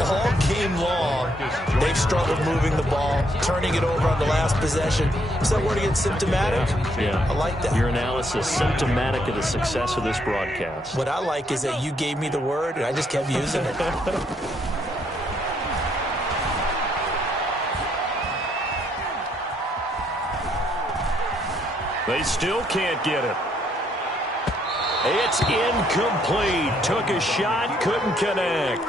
All game long, they've struggled moving the ball, turning it over on the last possession. Is that word again, symptomatic? Yeah. I like that. Your analysis, symptomatic of the success of this broadcast. What I like is that you gave me the word, and I just kept using it. They still can't get it. It's incomplete. Took a shot, couldn't connect.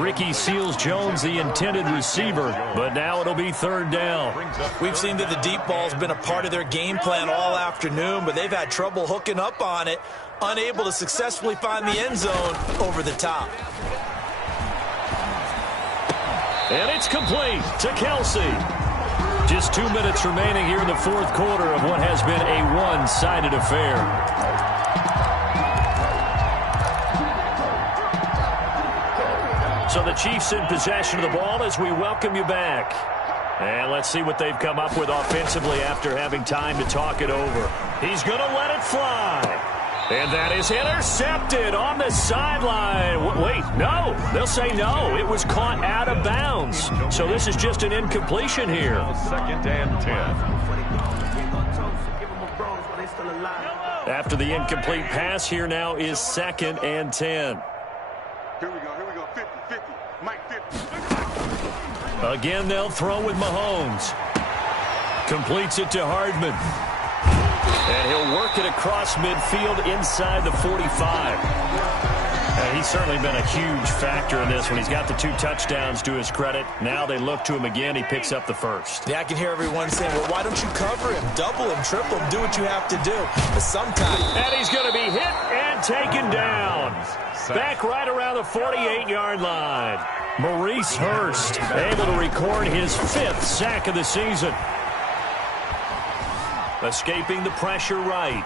Ricky Seals-Jones, the intended receiver, but now it'll be 3rd down. We've seen that the deep ball's been a part of their game plan all afternoon, but they've had trouble hooking up on it, unable to successfully find the end zone over the top. And it's complete to Kelsey. Just 2 minutes remaining here in the 4th quarter of what has been a one-sided affair. So the Chiefs in possession of the ball as we welcome you back. And let's see what they've come up with offensively after having time to talk it over. He's going to let it fly. And that is intercepted on the sideline. Wait, no. They'll say no. It was caught out of bounds. So this is just an incompletion here. 2nd and 10. After the incomplete pass, here now is 2nd and 10. Here we go. 50-50. Mike 50. Again, they'll throw with Mahomes. Completes it to Hardman. And he'll work it across midfield inside the 45. He's certainly been a huge factor in this one. He's got the 2 touchdowns to his credit. Now they look to him again. He picks up the 1st. Yeah, I can hear everyone saying, well, why don't you cover him, double him, triple him, do what you have to do. But sometimes... And he's going to be hit and taken down. Back right around the 48-yard line. Maurice Hurst able to record his 5th sack of the season. Escaping the pressure right.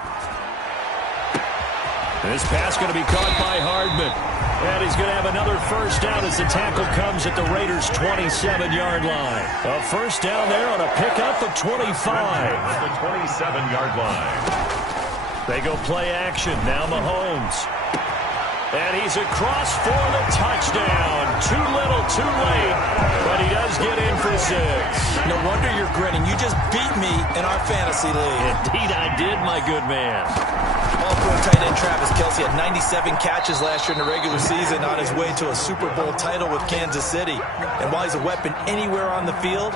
This pass going to be caught by Hardman. And he's going to have another 1st down as the tackle comes at the Raiders' 27-yard line. A 1st down there on a pickup of 25. At the 27-yard line. They go play action. Now Mahomes. And he's across for the touchdown. Too little, too late. But he does get in for 6. No wonder you're grinning. You just beat me in our fantasy league. Indeed I did, my good man. All-pro tight end Travis Kelce had 97 catches last year in the regular season on his way to a Super Bowl title with Kansas City. And while he's a weapon anywhere on the field,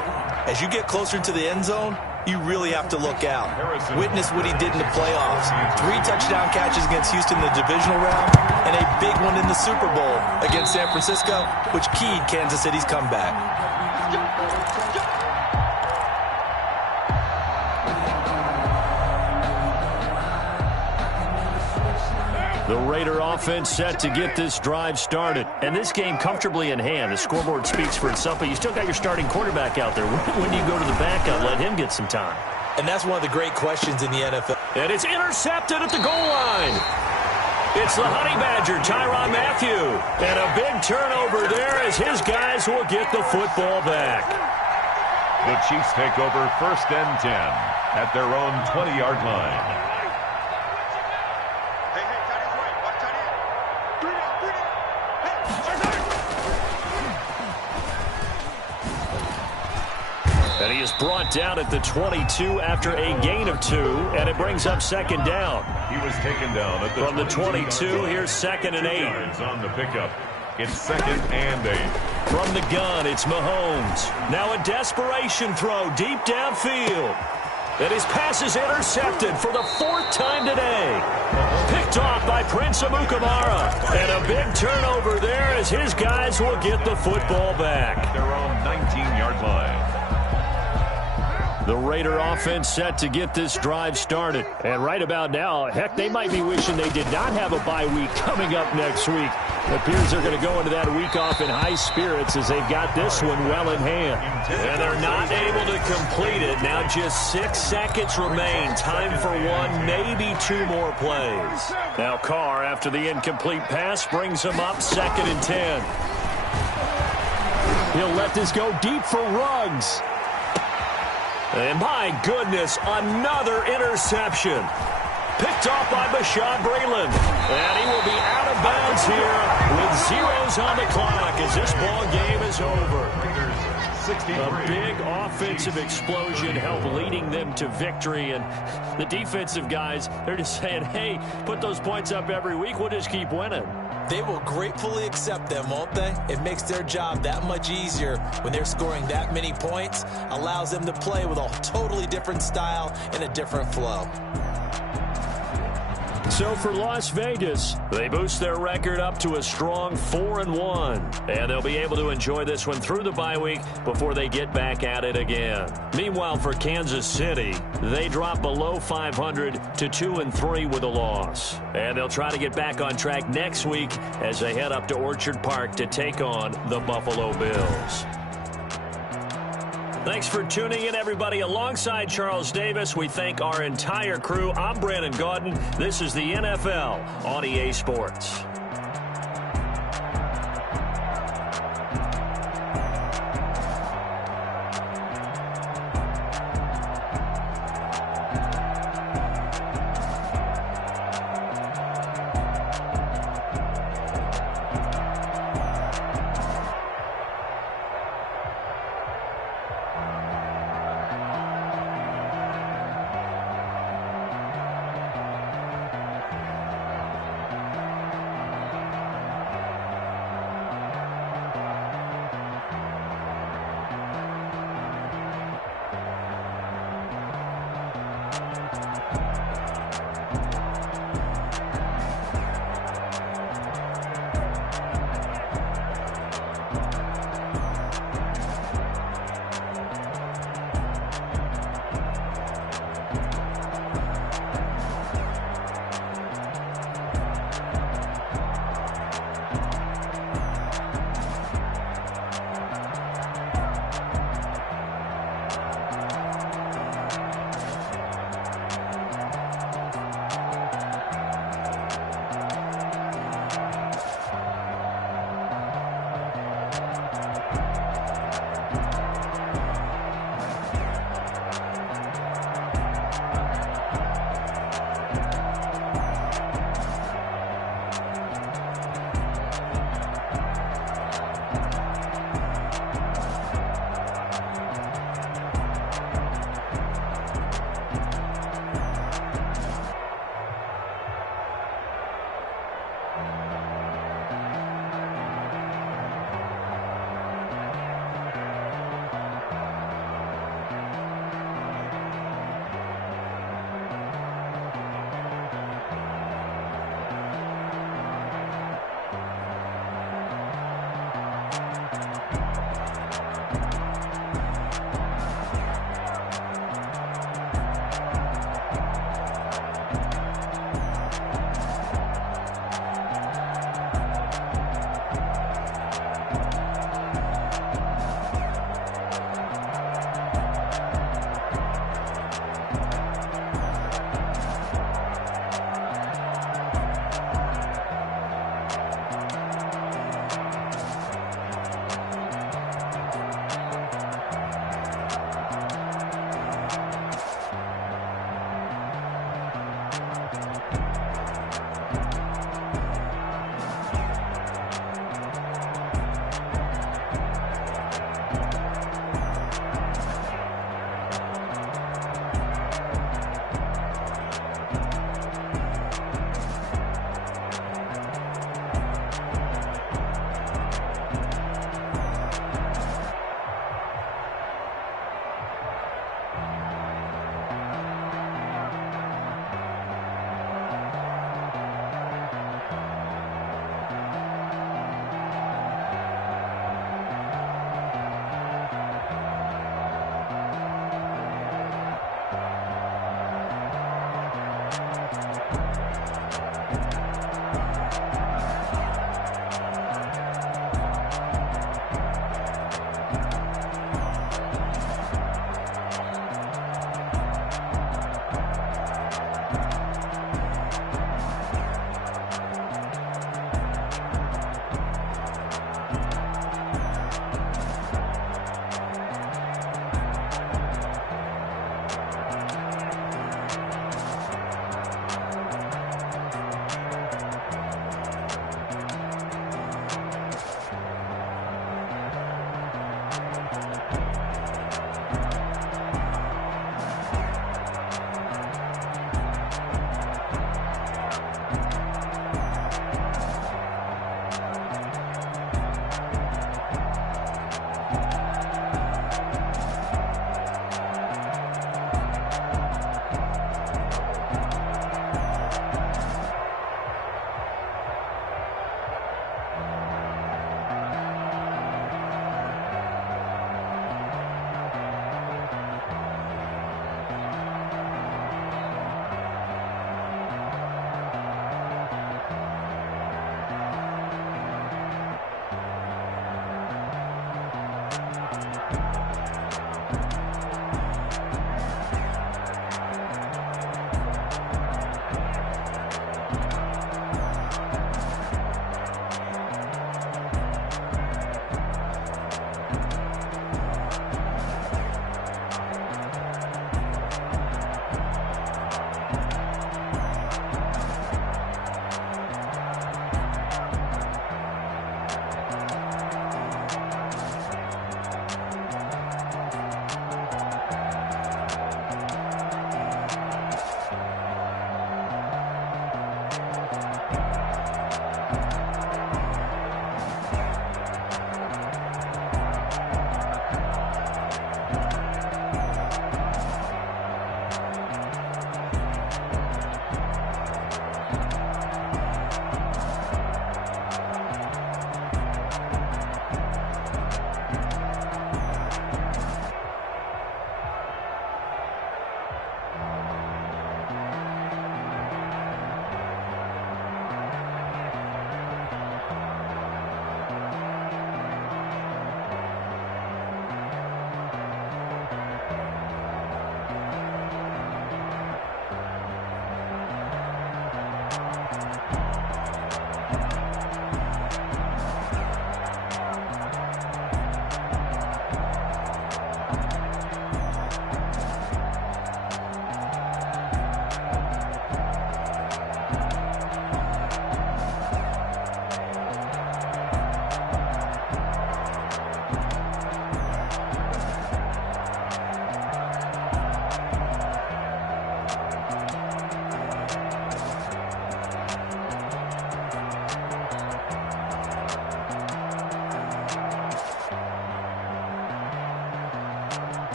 as you get closer to the end zone, you really have to look out. Witness what he did in the playoffs. 3 touchdown catches against Houston in the divisional round, and a big one in the Super Bowl against San Francisco, which keyed Kansas City's comeback. The Raider offense set to get this drive started. And this game comfortably in hand. The scoreboard speaks for itself, but you still got your starting quarterback out there. When do you go to the backup, let him get some time? And that's one of the great questions in the NFL. And it's intercepted at the goal line. It's the Honey Badger, Tyrann Mathieu. And a big turnover there as his guys will get the football back. The Chiefs take over 1st and 10 at their own 20-yard line. And he is brought down at the 22 after a gain of 2, and it brings up 2nd down. He was taken down at the From the 22, here's 2nd and 8. Yards on the pickup. It's 2nd and 8. From the gun, it's Mahomes. Now a desperation throw deep downfield. And his pass is intercepted for the 4th time today. Picked off by Prince Amukamara. And a big turnover there as his guys will get the football back. At their own 19-yard line. The Raider offense set to get this drive started. And right about now, heck, they might be wishing they did not have a bye week coming up next week. It appears they're going to go into that week off in high spirits as they've got this one well in hand. And they're not able to complete it. Now just 6 seconds remain. Time for one, maybe 2 more plays. Now Carr, after the incomplete pass, brings him up 2nd and 10. He'll let this go deep for Ruggs. And my goodness, another interception. Picked off by Bashaud Breeland. And he will be out of bounds here with zeros on the clock as this ball game is over. A big offensive explosion helped leading them to victory. And the defensive guys, they're just saying, hey, put those points up every week. We'll just keep winning. They will gratefully accept them, won't they? It makes their job that much easier when they're scoring that many points. Allows them to play with a totally different style and a different flow. So for Las Vegas, they boost their record up to a strong 4-1. And they'll be able to enjoy this one through the bye week before they get back at it again. Meanwhile, for Kansas City, they drop below 500 to 2-3 with a loss. And they'll try to get back on track next week as they head up to Orchard Park to take on the Buffalo Bills. Thanks for tuning in, everybody. Alongside Charles Davis, we thank our entire crew. I'm Brandon Gaudin. This is the NFL on EA Sports.